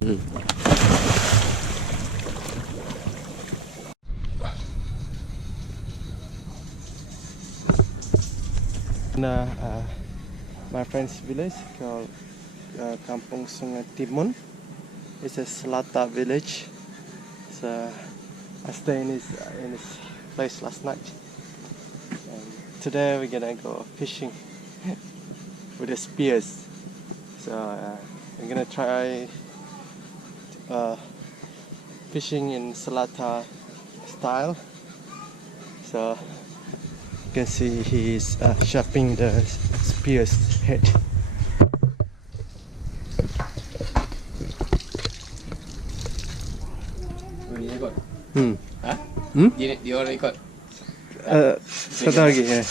My friend's village called Kampung Sungai Timun. It's a Seletar village. So I stayed in his place last night. And today we're gonna go fishing with the spears. So I'm gonna try fishing in Seletar style. So you can see he's sharpening the spear's head. Dia ikut? Ha? Dia orang ikut? Satu lagi ya.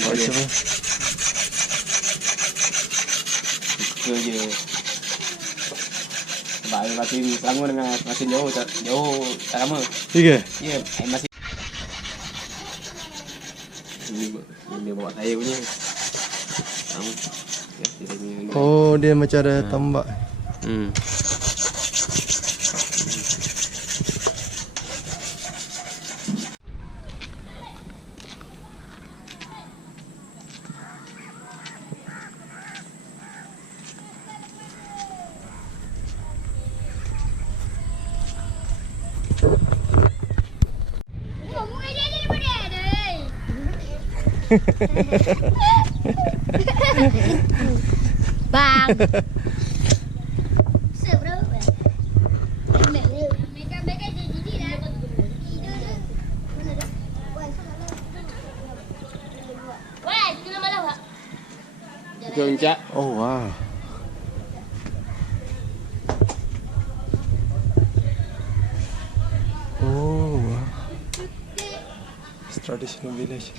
Macam Suka je. Sebab masin Selangor dengan masin jauh tak sama. Tiga? Ya, masin dia bawa saya punya. Sama. Ya, dia punya. Oh, dia macam ada tambak. Bang. Puncak. Oh wow. Oh wow. It's traditional village.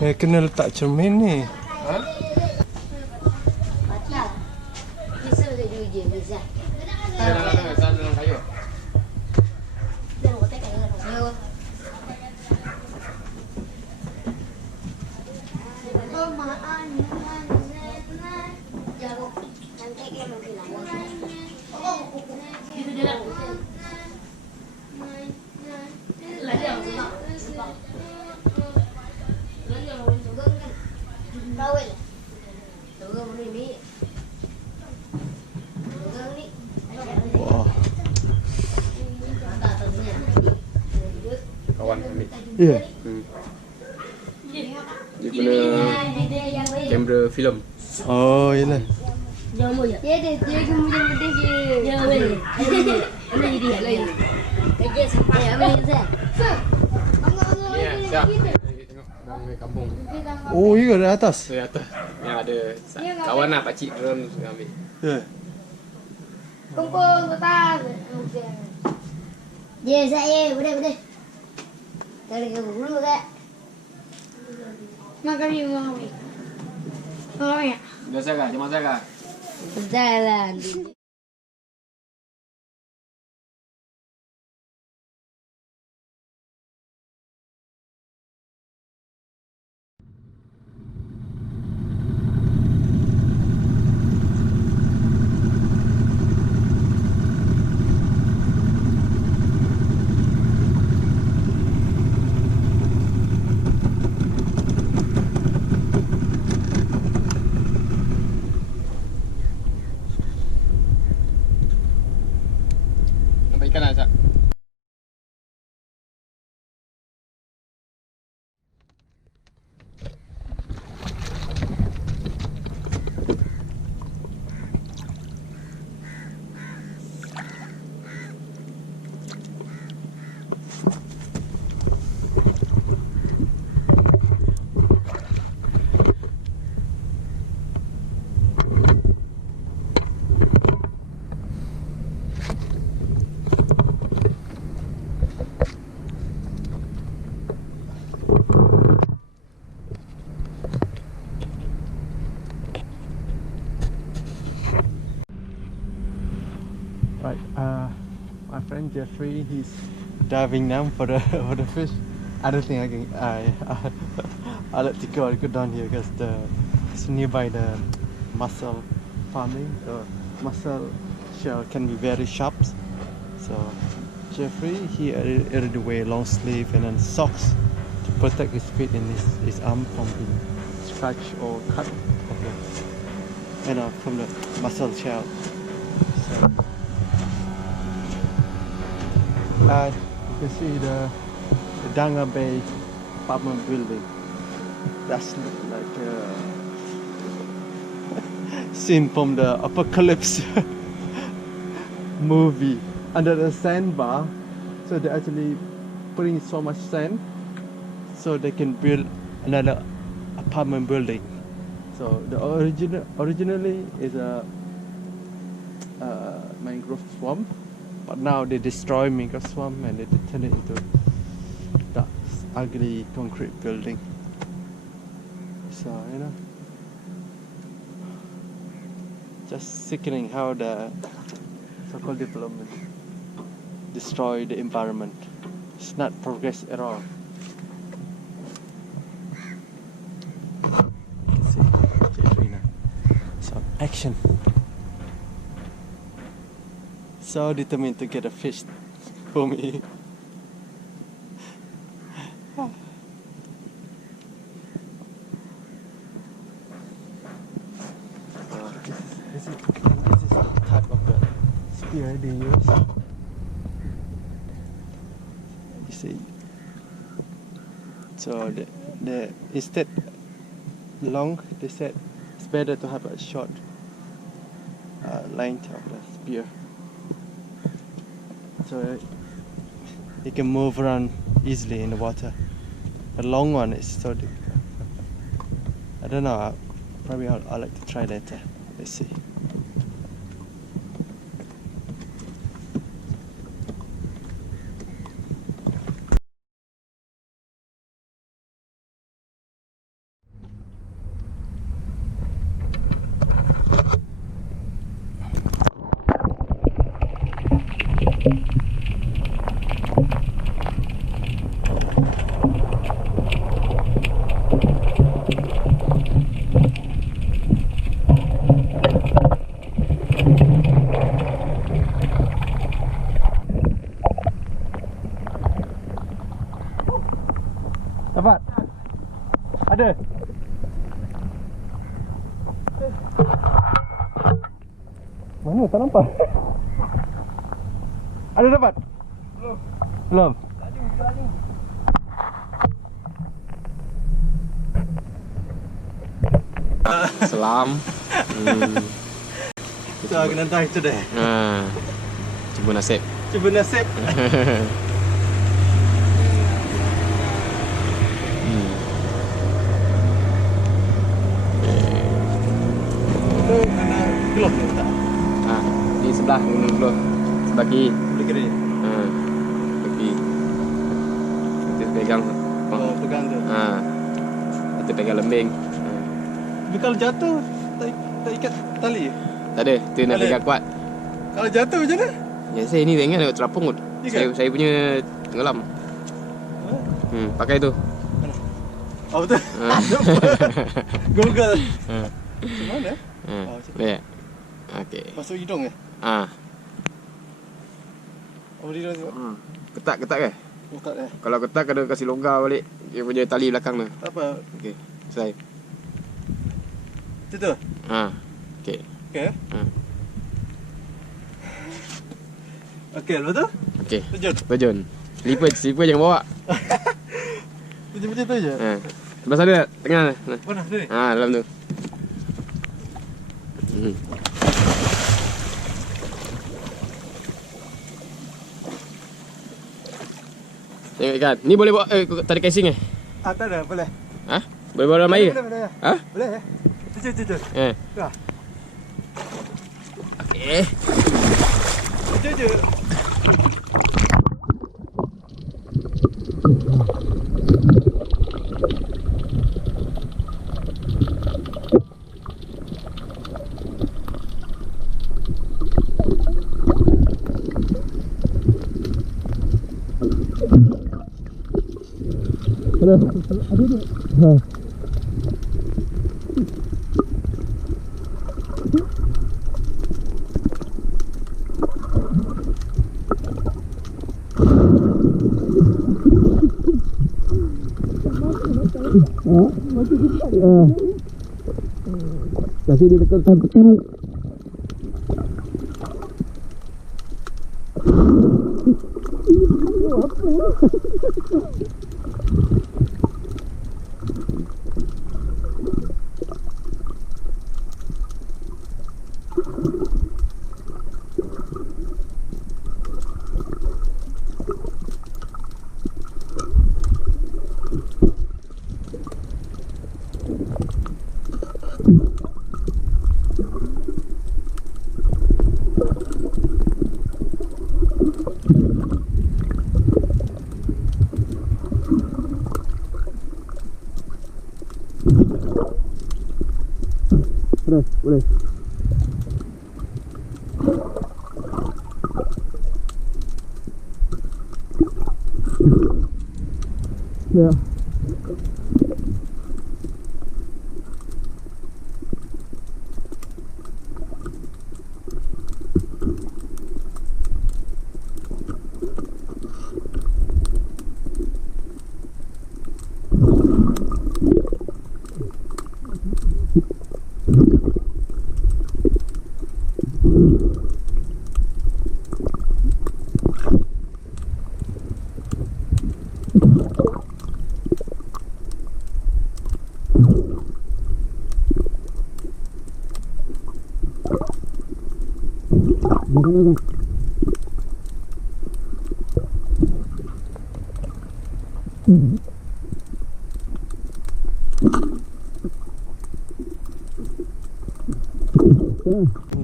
Kena letak cermin ni. Ha? Bisa boleh diuji, bisa. Dalam kayu. Wow. Kawan kami. Ya. Dia guna kamera filem. Oh, yalah. Dia kemudian dia. Ya boleh. Mana dia lain. Kerja sampai habis saya. Ya, siap. Tengok dalam kampung. Oh, ya dari atas. Dari atas. Yang ada kawan lah pakcik drone ambil. Ya. Kumpul betul. Ya saya boleh. Tarik ke dulu tak? Makan ni. Oh ya. Biasa kah? Jom masak kah? Jalan. Nampak ikan lah, Shaq. Right, my friend Jeffree, he's diving now for the fish. I don't think I can. I like to go down here because it's nearby the mussel farming. The mussel shell can be very sharp. So Jeffree, he already wear long sleeve and then socks to protect his feet and his arm from being scratched or cut from the mussel shell. So you can see the Danga Bay apartment building. That's like a scene from the apocalypse movie. Under the sandbar, so they're actually putting so much sand so they can build another apartment building. So the originally is a mangrove swamp, but now they destroy mangrove swamp and they turn it into that ugly concrete building. So just sickening how the so-called development destroy the environment. It's not progress at all. You can see Jeffree now. So action. So determined to get a fish for me. This is the type of the spear they use. You see. So the instead long, they said it's better to have a short length of the spear. So it can move around easily in the water. The long one is so difficult. I don't know. Probably I'll like to try later. Let's see. Dapat? Ada? Mana? Tak nampak. Ada dapat? Belum. Belum? Laju. Selam. So, kena dive today. Cuba nasib. Cuba nasib. Glove ni tak? Di sebelah glove. Sebelah kiri. Boleh kiri? Sebelah kiri. Kita pegang. Oh, pegang tu? Kita pegang lembing. Tapi kalau jatuh, tak ikat tali? Tak ada, kita nak pegang kuat. Kalau jatuh macam mana? Ya, saya ni tengok ada terapung kot. Saya punya tenggelam. Pakai tu. Oh betul? Google. Macam mana? Ya. Okey. Masuk hidung ke? Oh hidung tu? Ketat ke? Ketat eh? Kalau ketat kena kasih longgar balik dia punya tali belakang tu. Tak apa. Okey. Selesai. Macam tu? Okey. Okey. Okey, lepas tu? Okey. Terjun. Slipper jangan bawa. Macam tu je? Sebelah sana, tengah. Mana? Sini? Dalam tu. Tengok ikan. Ni boleh bawa tarik casing Tak ada, boleh. Boleh bawa dalam air? Boleh. Boleh ya? Terjun. Okey. Terjun. Ada. Ha. Kasih dia tekan. Boleh. Ya.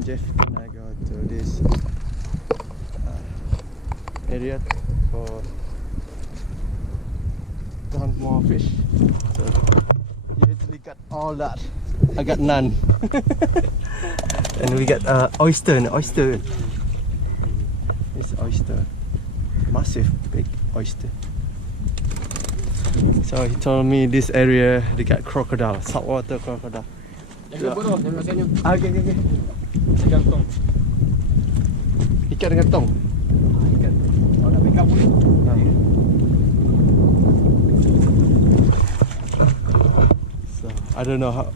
Jeff gonna go to this area for to hunt more fish. So you usually got all that. I got none. And we got oyster. It's oyster, massive big oyster. So he told me this area they got crocodile, saltwater crocodile. Jangan bodoh, jangan senyum. Okay. Pegang tong. Ikat dengan tong. Ikat. Kalau nak pegang boleh. So I don't know how.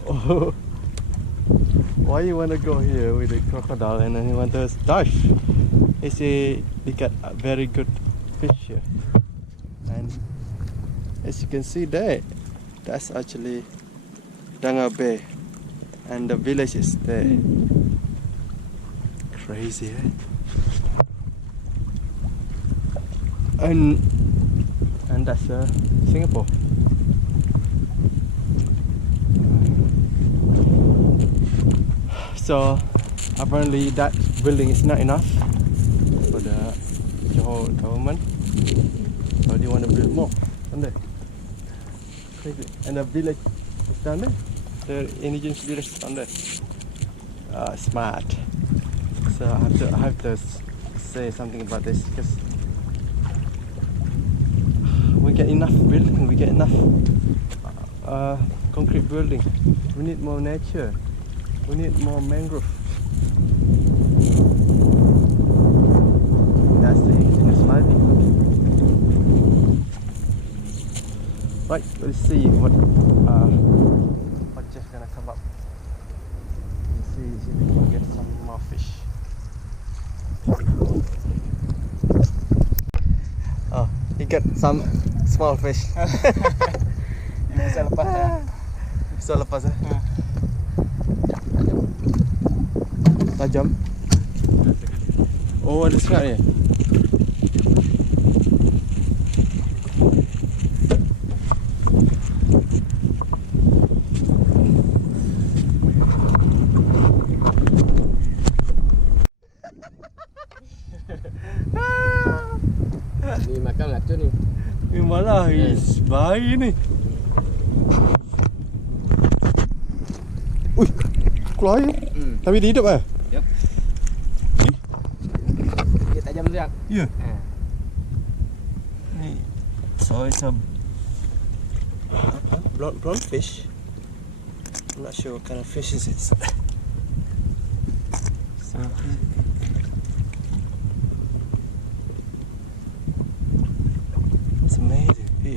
Why you wanna go here with the crocodile and then you want to dive? They say they got a very good fish here, and as you can see there, that's actually Danga Bay, and the village is there. Crazy, eh? And that's Singapore. So apparently that building is not enough for the Johor government, so they want to build more down there. Crazy. And the village is down there, the indigenous village down there. Smart. So I have to say something about this, because we get enough building, we get enough concrete building. We need more nature. We need more mangrove. That's the indigenous livelihood. Right, we'll see what Jeff's gonna come up. We'll see if we can get some more fish. Oh, he got some small fish. Bisa lepas ya. Bisa lepas ya. Tajam. Oh, ada serat ni. Ni makan racun ni. Ni malah bahaya ni. Ui, keluar air. Tapi dia hidup ah. Yep. Dia tajam siap. Ya. Ni. So it's a Blonde fish. I'm not sure what kind of fish this is. It's amazing fish.